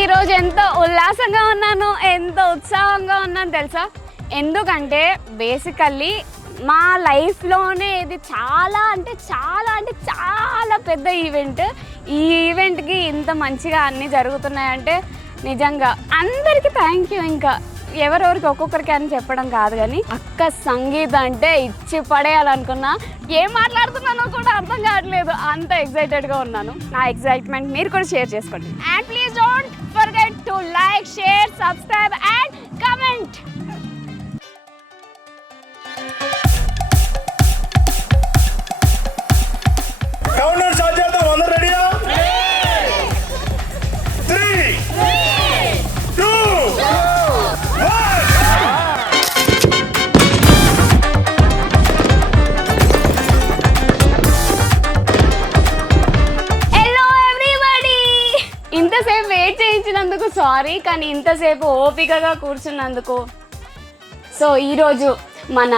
ఈరోజు ఎంతో ఉల్లాసంగా ఉన్నాను, ఎంతో ఉత్సాహంగా ఉన్నాను తెలుసా. ఎందుకంటే బేసికల్లీ మా లైఫ్లోనే ఇది చాలా అంటే చాలా అంటే చాలా పెద్ద ఈవెంట్. ఈ ఈవెంట్కి ఇంత మంచిగా అన్నీ జరుగుతున్నాయంటే నిజంగా అందరికీ థ్యాంక్ యూ. ఇంకా ఎవరెవరికి ఒక్కొక్కరికి అని చెప్పడం కాదు, కానీ అక్క సంగీత అంటే ఇచ్చి పడేయాలనుకున్నా. ఏం మాట్లాడుతున్నానో కూడా అర్థం కావట్లేదు, అంత ఎక్సైటెడ్గా ఉన్నాను. నా ఎక్సైట్మెంట్ మీరు కూడా షేర్ చేసుకోండి. And please don't forget to like, share, subscribe and comment. Countdown start చేద్దాం. అందరూ రెడీయా? 3 2 1. హలో ఎవ్రీబడి, ఇంతసేపు వెయిట్ చేయించినందుకు సారీ, కానీ ఇంతసేపు ఓపికగా కూర్చున్నందుకు. సో ఈరోజు మన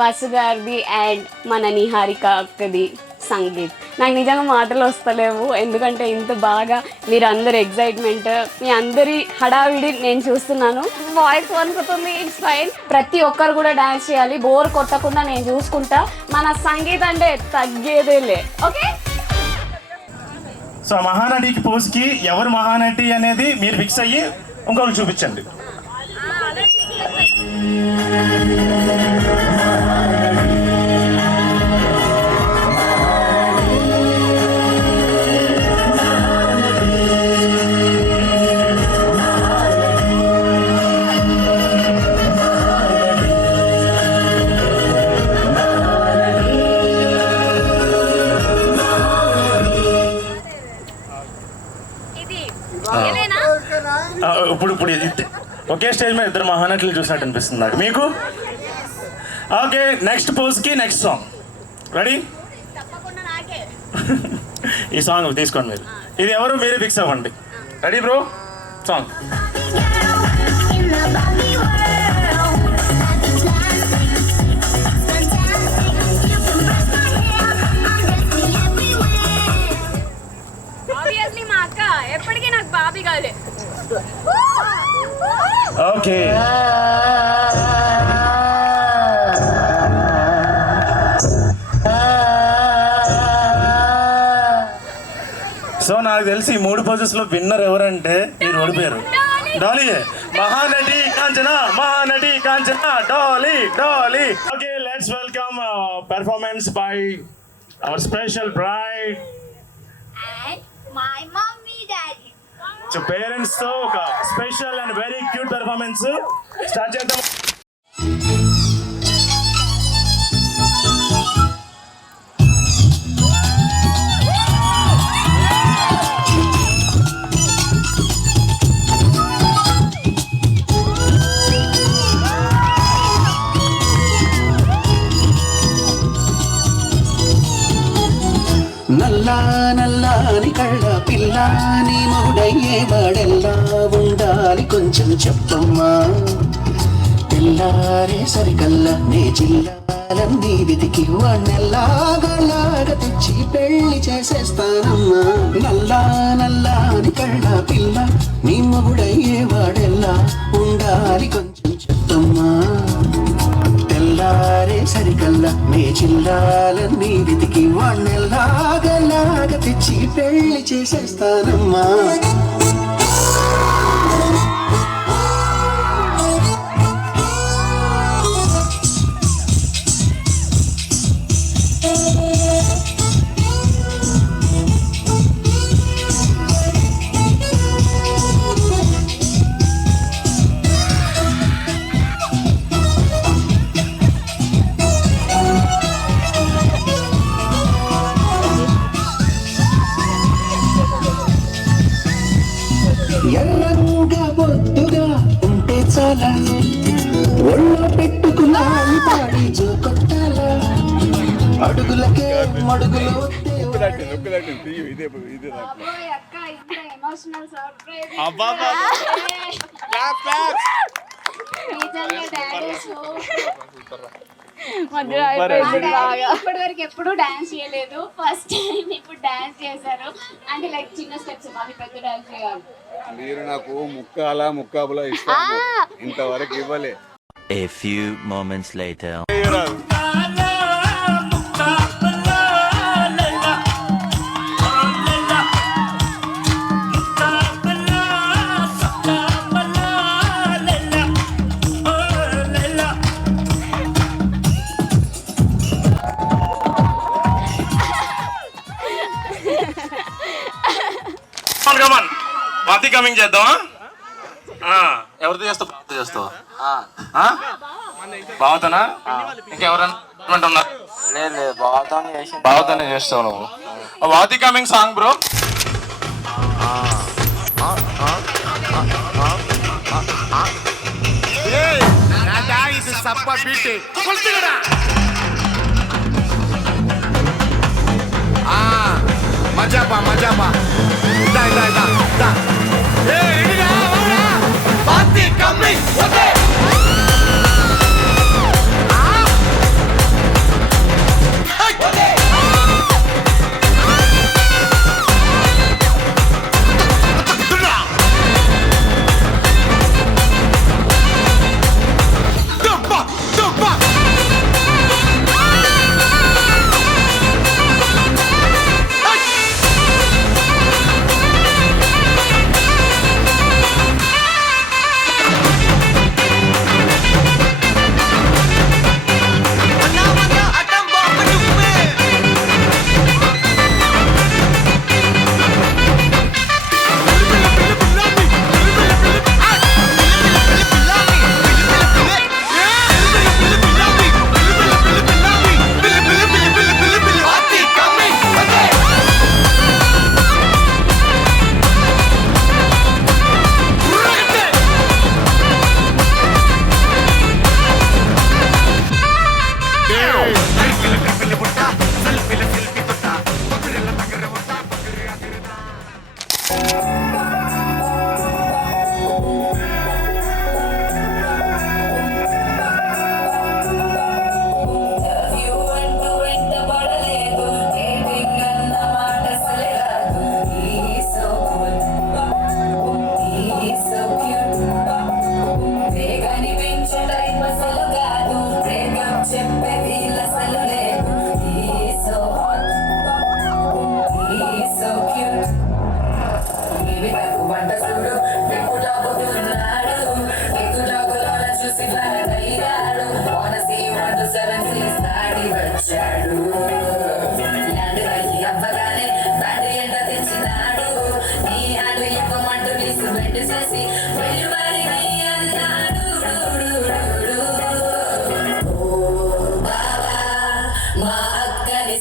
వసు గారిది అండ్ మన నిహారిక అక్కది సంగీత్. నాకు నిజంగా మాటలు వస్తలేవు, ఎందుకంటే ఇంత బాగా మీరందరు ఎగ్జైట్మెంట్, మీ అందరి హడావిడి నేను చూస్తున్నాను. వాయిస్ వణుకుతుంది, ఇట్స్ ఫైన్. ప్రతి ఒక్కరు కూడా డాన్స్ చేయాలి, బోర్ కొట్టకుండా నేను చూసుకుంటా. మన సంగీత్ అంటే తగ్గేదేలే. ఓకే, సో మహానటికి పోస్కి ఎవరు మహానటి అనేది మీరు ఫిక్స్ అయ్యి ఇంకొకరు చూపించండి. ఇప్పుడు ఒకే స్టేజ్ మీద ఇద్దరు మహానటులు చూసినట్టు అనిపిస్తుంది నాకు. మీకు ఓకే, నెక్స్ట్ పోజ్కి నెక్స్ట్ సాంగ్ రెడీ? ఈ సాంగ్ తీసుకోండి మీరు. ఇది ఎవరు మీరే ఫిక్స్ అవ్వండి. Ready bro? సాంగ్ మా అక్క ఎప్పటికీ నాకు బాబీ కాలే. ఓకే, సో నాకు తెలిసి ఈ 3 పోజెస్లో విన్నర్ ఎవరంటే మీరు ఓడిపోయారు. Dolly, Mahanati Kanchana, Mahanati Kanchana, Dolly Dolly. Okay, let's welcome performance by our special braid and my mommy daddy. So parents తో ఒక special and very cute performance start చేద్దాం. నల్లా నల్లాని కళ్ళ పిల్లాని మొగుడయ్యే వాడెల్లా ఉండాలి కొంచెం చెప్పమ్మా. తెల్లారే సరికల్లా నే జిల్లాలన్నీ వెతికి వాణ్ణెల్లాగలాగా తెచ్చి పెళ్లి చేసేస్తానమ్మా. నల్లా నల్లాని కళ్ళ పిల్ల నీ మొగుడయ్యే వాడెల్లా ఉండాలి కొంచెం చెప్పమ్మా. తెల్లారే సరికల్లా నే జిల్లాలన్నీ వెతికి వాణ్ణెల్లాగలాగా తెచ్చి పెళ్లి చేసేస్తానమ్మా. ఎర్రంగా పొద్దు లాలి పాడి జో కొట్టాలా అడుగులకే మడుగులో బాబోయ్ అక్క ఇంత ఎమోషనల్ సర్ప్రైజ్ నిజంగా డాడీ సో మధ్యలో అయిపోయింది బాగా. ఇప్పటి వరకు ఎప్పుడు డాన్స్ చేయలేదు, ఫస్ట్ టైం ఇప్పుడు డాన్స్ చేశారు. అంటే లైక్ చిన్న స్టెప్స్, మాది పెద్ద డాన్స్ చేయాలి. మీరు నాకు ముక్కాబులా ఇస్తాను, ఇంతవరకు ఇవ్వలే. A few moments later. Party coming చేద్దామా? ఎవరితో చేస్తావు? బావతో చేస్తావా? బావతోనా? ఇంకెవరన్నా ఉన్నారు? లేదు బావతోనే చేస్తావు నువ్వు. వాతి కమింగ్ సాంగ్ బ్రో. మజాపా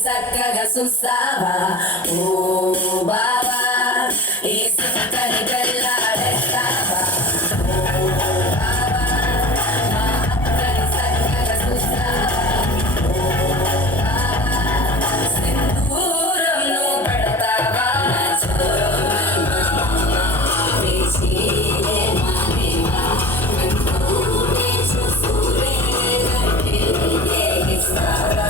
చక్కగా చూస్తావా ఓ బావా ఈ సుక్కని బెల్లాడేస్తావా ఓ బావా మా అక్కని చక్కగా చూస్తావా ఓ బావా సింధూరం నువ్వు పెడతావా ఇస్తావా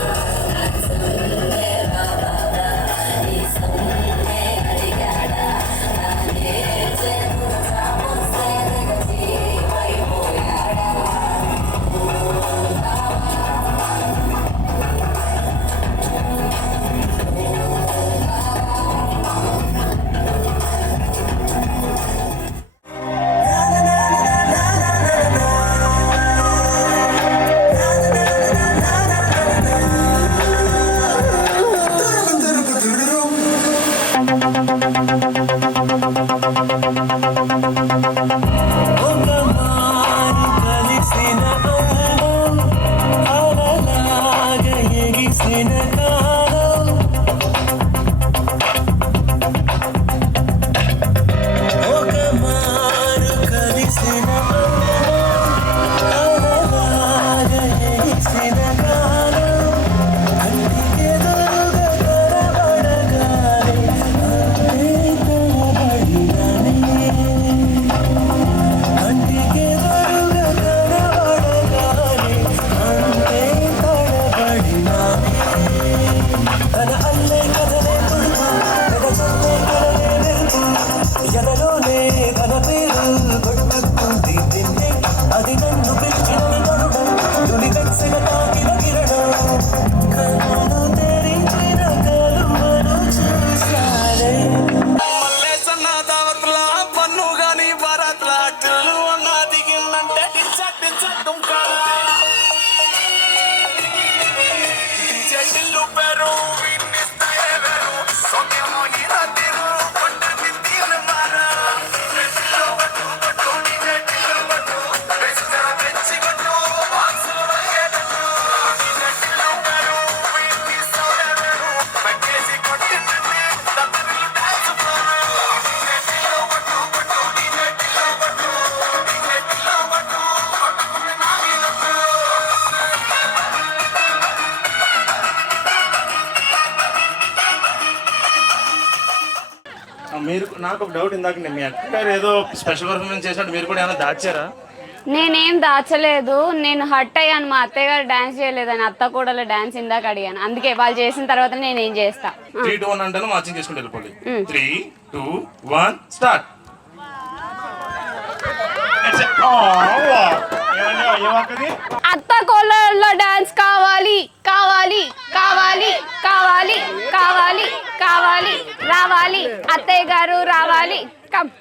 నాకు ఒక డౌట్, ఇందాక మీ అక్క గారు ఏదో స్పెషల్ పర్ఫార్మెన్స్ చేసినట్టు మీరు కూడా ఏమైనా దాచారా? నేనేం దాచలేదు, నేను హర్ట్ అయ్యాను మా అత్తయ్య గారు డాన్స్ చేయలేదని. అత్త కూడా డాన్స్ ఇందాక అడిగాను, అందుకే వాళ్ళు చేసిన తర్వాత నేనేం చేస్తా. 3, 2, 1 అంటాను, మార్చింగ్ చేసుకుంటూ వెళ్ళిపోవాలి. 3, 2, 1 స్టార్ట్. అత్త కోళ్ళ డాన్స్ కావాలి కావాలి కావాలి కావాలి కావాలి కావాలి రావాలి, అత్తయ్య గారు రావాలి. కమ్.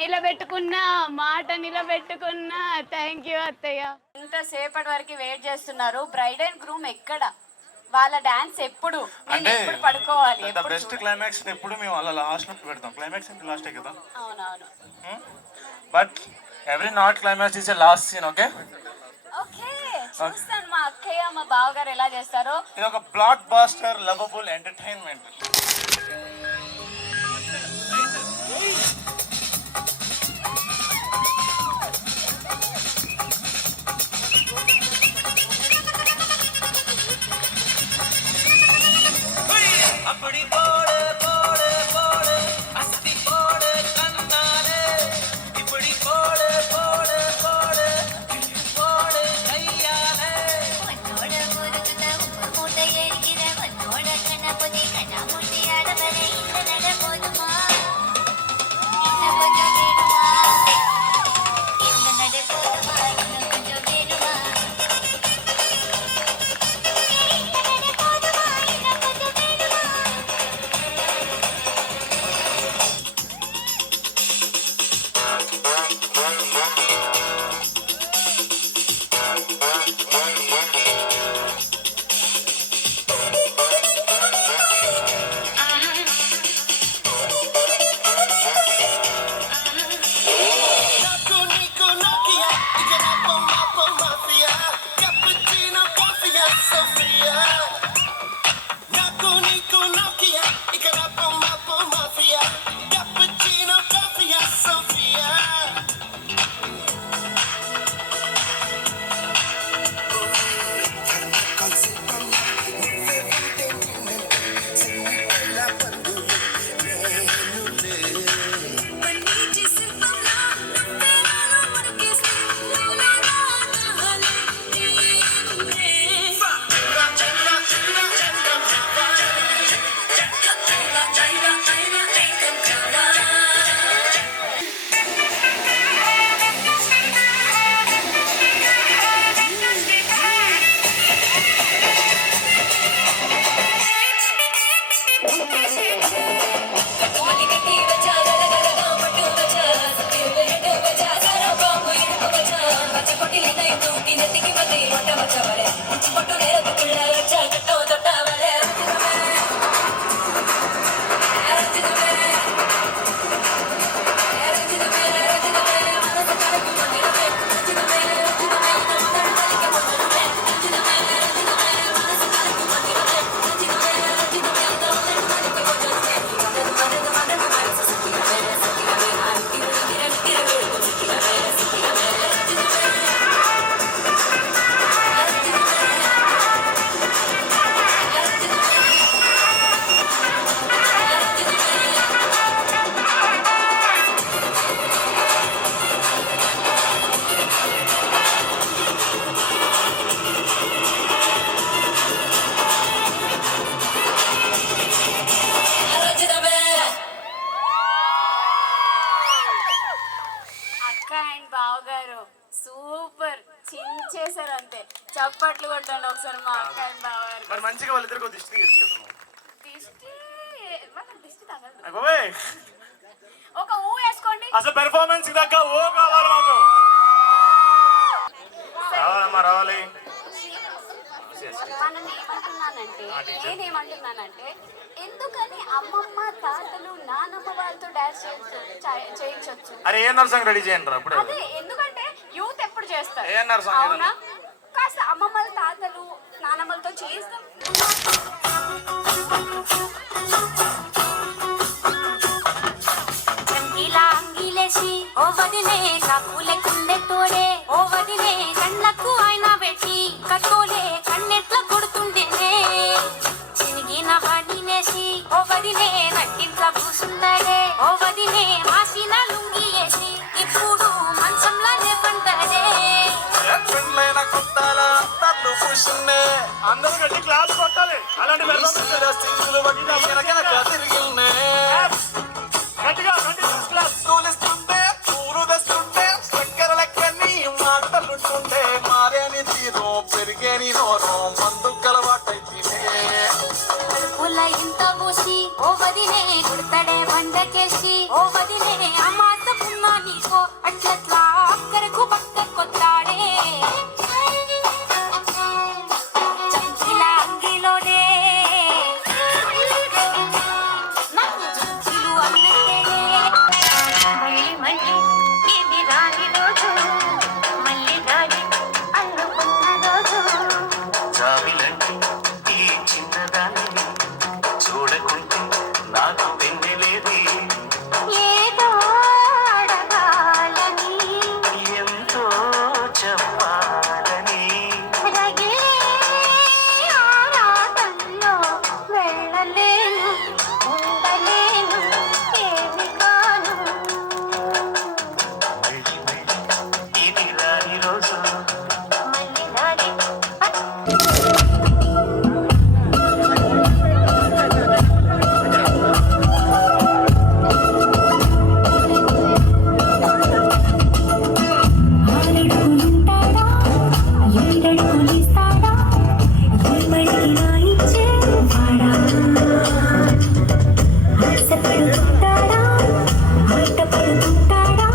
నిలబెట్టుకున్నా మాట నిలబెట్టుకున్నా. థ్యాంక్ యూ అత్తయ్య. ఇంతసేపటి వరకు వెయిట్ చేస్తున్నారు. బ్రైడ్ అండ్ గ్రూమ్ ఎక్కడ? వాళ్ళ డాన్స్ ఎప్పుడు? నేను ఎప్పుడు పడుకోవాలి? బెస్ట్ క్లైమాక్స్ ఎప్పుడు మేము అలా లాస్ట్ లో పెడతాం. క్లైమాక్స్ అంటే లాస్టే కదా. అవునవును. But every not climax is a last scene. Okay okay, చూస్తాను మా అక్కయ్య మా బావగారు ఎలా చేస్తారో. ఇది ఒక బ్లాక్ బాస్టర్ లవబుల్ ఎంటర్టైన్మెంట్. చప్పట్లు కొట్టండి ఒకసారి మా అక్క బావారు. మరి మంచిగా వాళ్ళిద్దరికి దిష్టి తెచ్చుకుంటాము. దిష్టి వాళ్ళకి దిష్టి తగలదు. అబ్బాయి ఒక ఊ వేసుకోండి. అసలు పెర్ఫార్మెన్స్ దాకా ఓ కావాలి మాకు. రావాలమ్మా రావాలి. మనం నేనేమంటున్నానంటే ఎందుకని అమ్మమ్మ తాతలు నానమ్మ వాళ్ళతో డాన్స్ చేయించవచ్చు. అరే ఏఎన్ఆర్ సాంగ్ రెడీ చేయండి రా అప్పుడే. అదే ఎందుకంటే యూత్ ఎప్పుడు చేస్తారు. ఏఎన్ఆర్ సాంగ్ అవునా? కాస్త అమ్మమ్మల తాతలు నానమ్మలతో చేస్తాం. ఓ వదిలే కాకులే కుండే తోడే ఓ వదిలే కళ్ళకు ఆయన పెట్టి కట్టోలే కన్నెట్ల కొడుతుండేనే చినిగిన బండినేసి ఓ వదిలే నట్టింట్ల కూసుందడే ఓ వదిలే మాసిన లుంగి వేసి ఇప్పుడు మంచంలానే పంటదే అందరూ గట్టి క్లాస్ కొట్టాలి. అలాంటి గట్టిగా క్లాస్ తోలిస్తుంటే పూలు తెస్తుంటే చక్కెర లెక్కని మాటలుంటుండే మారేని తీరు పెరిగేని నోరు మందు కలవాటైతే కడుపుల ఇంత పోసి ఓ వదిలే కుడతడే బండకేసి ఓ వదిలే అమ్మాతకున్నా నీకో అట్లట్లా అక్కరకు పక్క కొత్తాడే చంకిలా అంగిలోనే నాకు చుంచులు అన్నట్టే మళ్ళీ మళ్ళీ ఇది రాని రోజు మళ్ళీ గాడి అల్లుకున్న రోజు జాబిలంటే ఈ చిన్నదాన్ని చూడకుంటే నాకు వెన్నెలేది ఏదో అడగాలని ఎంతో చెప్పాలని రగిలే ఆరాటంలో వెళ్ళలేను ఉండలేను ఏమి కాను మళ్ళీ మళ్ళీ ఇది రాని రోజు మళ్ళీ నాడి ఆరడుగులుంటాడా ఏడడుగులిస్తాడా ఏమడిగినా ఇచ్చేవాడా ఆశపడుతుంటాడా ఆటపడుతుంటాడా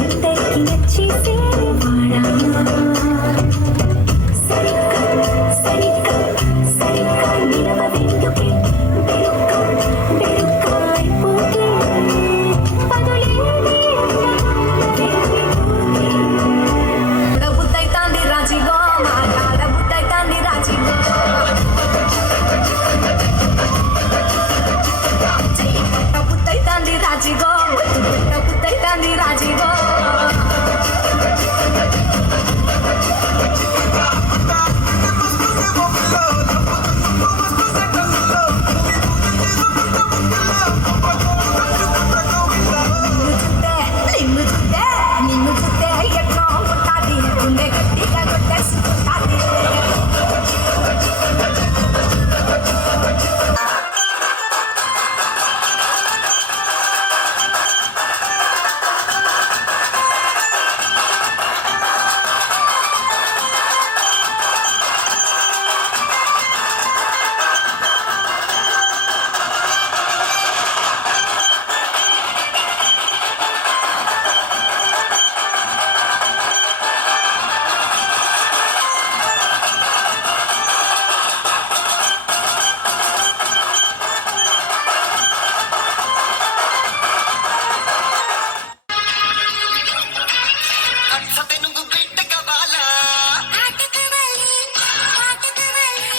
అందరికి నచ్చేసేవాడా సరిగ్గా సరిగ్గా సరిగ్గా నిలవవెందుకే బెరుక్క అయిపోతే పదులేని బుద్ధైతాంది రాజీగో మాట్లాడ బుద్ధైతాంది రాజీగో చెయ్యి పట్ట బుద్ధైతాంది రాజీగో ఒట్టు పెట్ట బుద్ధైతాంది రాజీగో నిన్ను చూస్తే నిన్ను చూస్తే ఎట్లా ఉంటాది గుండె గట్టిగా కొట్టేసుకుంటాది తెనుగు బిడ్డ కావాలా ఆటకవాలి ఆటకవాలి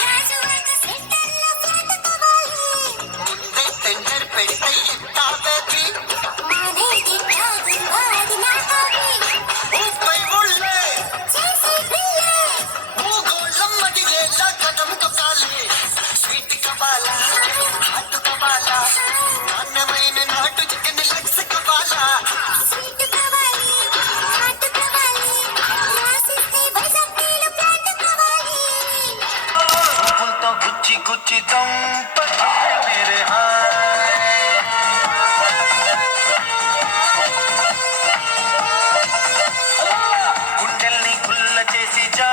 రాజు ఒక సెంటర్లో పాటకవాలి ముందే టెండర్ పెడితే ఎట్టావేది మానేది కాదు వాడి నా హాబీ ఊపై ఉళ్ళే చేసే పిల్లే భూగోళం అడిగేలా కథం తొక్కాలి స్వీట్ కావాలా హాట్ కావాలా నాణ్యమైన నాటు చికెన్ లెగ్స్ కావాలా స్వీట్ కావాలి హాట్ కావాలి రాసిస్తే వైజాగ్లో ప్లాట్ కావాలి పువ్వులతో గుచ్చి గుచ్చి చంపకే మేరే హాయ్ గుండెల్ని గుల్ల చేసి జా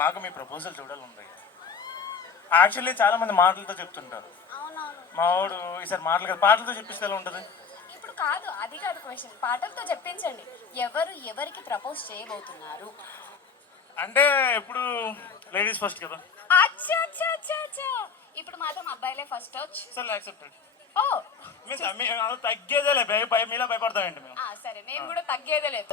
మాకు మీ ప్రపోజల్ చూడాలి. యాక్చువల్లీ చాలా మంది మాటలతో చెప్తుంటారు. మా వాడు ఈసారి మాటలు కాదు పాటలతో చెప్పిస్తే ఎలా ఉంటుంది? ఇప్పుడు కాదు, అది కాదు క్వశ్చన్. పాటలతో చెప్పించండి. ఎవరు ఎవరికి ప్రపోజ్ చేయబోతున్నారు అంటే ఇప్పుడు లేడీస్ ఫస్ట్ కదా. అచ్చా అచ్చా అచ్చా అచ్చా, ఇప్పుడు మాత్రం అబ్బాయిలే ఫస్ట్ వచ్చి. సరే యాక్సెప్టెడ్. ఓ తగ్గేదేలే మీలా భయపడతామండి మేము. సరే, మేము కూడా తగ్గేదే లేదు.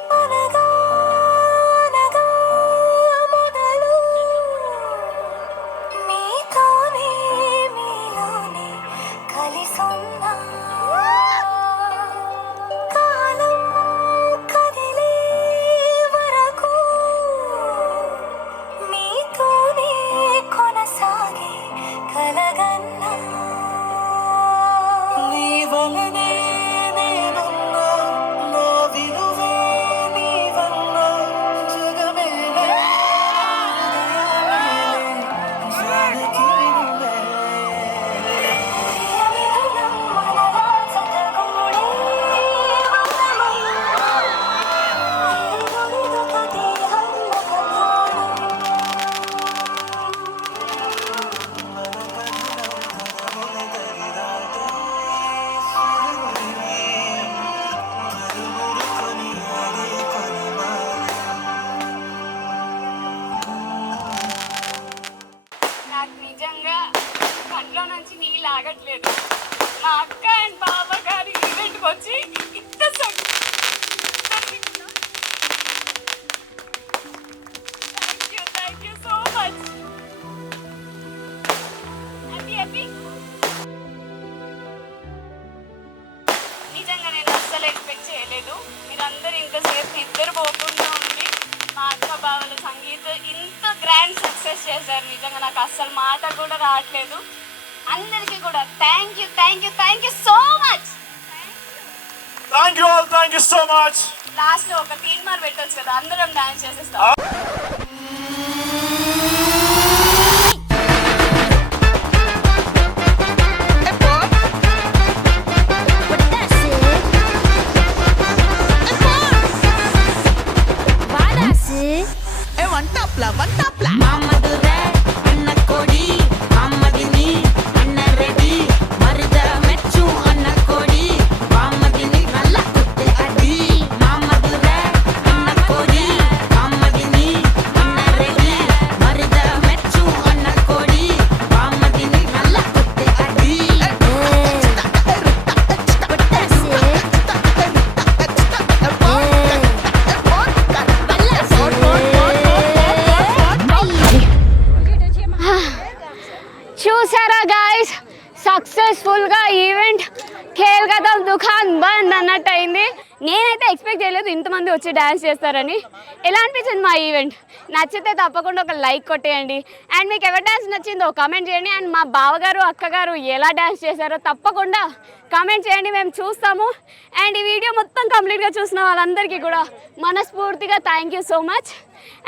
నాకు నిజంగా కంట్లో నుంచి నీళ్ళు ఆగట్లేదు. మా అక్క అండ్ బావ గారి ఈవెంట్కి వచ్చి ఇంత thank you so much. Happy నిజంగా నేను అస్సలు ఎక్స్పెక్ట్ చేయలేదు. మీరందరూ ఇంతసేపు నిద్ర పోకుండా ఉండి మా అక్క బావల సంగీత ఇంత గ్రాండ్ సక్సెస్ చేశారు. నిజంగా నాకు అస్సలు మాట కూడా రావట్లేదు. అందరికీ కూడా thank you so much. Thank you so much. Last లో ఒక తీర్మార్ పెట్టొచ్చు కదా, అందరం డాన్స్ చేసేస్తాం. చూసారా గాయస్, సక్సెస్ఫుల్గా ఈవెంట్ ఖేల్ ఖతం దుకాన్ బంద్ అన్నట్టు అయింది. నేనైతే ఎక్స్పెక్ట్ చేయలేదు ఇంతమంది వచ్చి డ్యాన్స్ చేస్తారని. ఎలా అనిపించింది మా ఈవెంట్? నచ్చితే తప్పకుండా ఒక లైక్ కొట్టేయండి. అండ్ మీకు ఎవరి డ్యాన్స్ నచ్చిందో కామెంట్ చేయండి. అండ్ మా బావగారు అక్కగారు ఎలా డ్యాన్స్ చేశారో తప్పకుండా కామెంట్ చేయండి, మేము చూస్తాము. అండ్ ఈ వీడియో మొత్తం కంప్లీట్గా చూసిన వాళ్ళందరికీ కూడా మనస్ఫూర్తిగా thank you so much.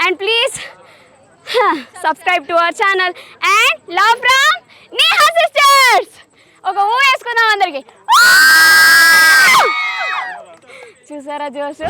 And please subscribe to our channel and love from Neha sisters. ఒక ఊ వేసుకుందాం అందరికి. చూసారా జోష్?